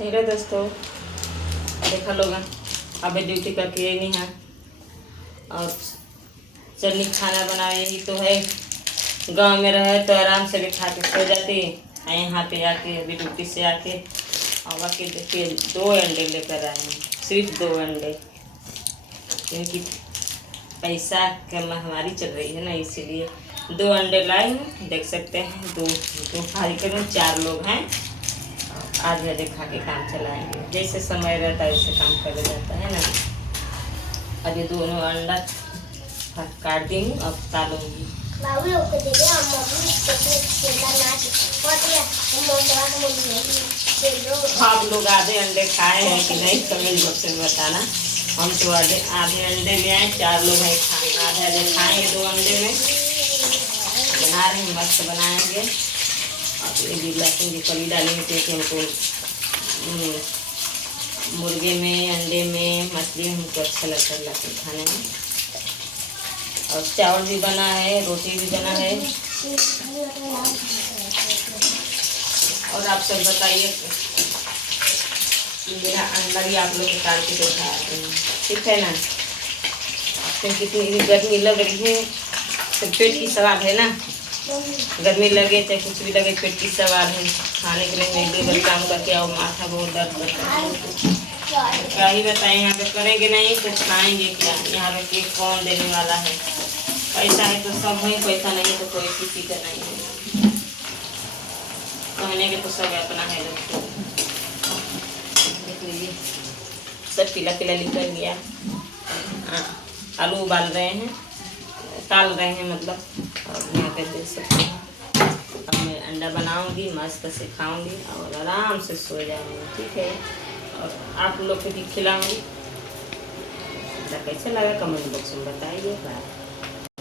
Hello दोस्तों, देखा लोग अभी ड्यूटी करके नहीं है और चलनी खाना बना, यही तो है। गांव में रहे तो आराम से भी खा के सो जाती है। यहाँ पे आके अभी ड्यूटी से आके और आके देखिए 2 अंडे लेकर आए हैं, सिर्फ 2 अंडे, क्योंकि पैसा का महामारी चल रही है ना, इसीलिए 2 अंडे लाए हैं। देख सकते हैं, दो भारी करूँ, 4 लोग हैं, आधे आधे खा के काम चलाएंगे। जैसे समय रहता है वैसे काम कर जाता है ना। अब ये दोनों अंडा काट दी हूँ, अब तालूंगी। आप लोग आधे अंडे खाए हैं कि नहीं, कमेंट बॉक्स में बताना। हम तो आधे अंडे ले आए, 4 लोग हैं, आधे आधे खाएंगे 2 अंडे में। बना रहे हैं, मस्त बनाएंगे। और ये भी लहसुन की कली डालेंगे क्योंकि हमको मुर्गे में, अंडे में, मछली में हमको अच्छा लगता है लहसुन खाने में। और चावल भी बना है, रोटी भी बना है। और आप सब बताइए, मेरा अंडा भी आप लोग काट के दिखा रहे हैं, ठीक है ना। क्योंकि कितनी गर्मी लग रही है, तो पेट की सवाल है ना। गर्मी लगे चाहे कुछ भी लगे, पेट की सवाल है। खाने के लिए मैं लेबर काम करके आओ, माथा बहुत दर्द करता है। क्या ही बताएं, यहाँ पे करेंगे नहीं तो खाएंगे क्या। यहाँ पे केक कौन देने वाला है। पैसा है तो सब है, पैसा नहीं है तो कोई किसी का नहीं है। कहने के तो सब अपना है। देख लीजिए, सब पीला पीला निकल गया। आलू उबाल रहे हैं, ताल रहे हैं मतलब। और यहाँ पे देख सकते हैं, अब मैं अंडा बनाऊंगी, मस्त से खाऊंगी और आराम से सो जाऊंगी, ठीक है। और आप लोग को भी खिलाऊंगी। कैसा लगा कमेंट बॉक्स में बताइए। बाय।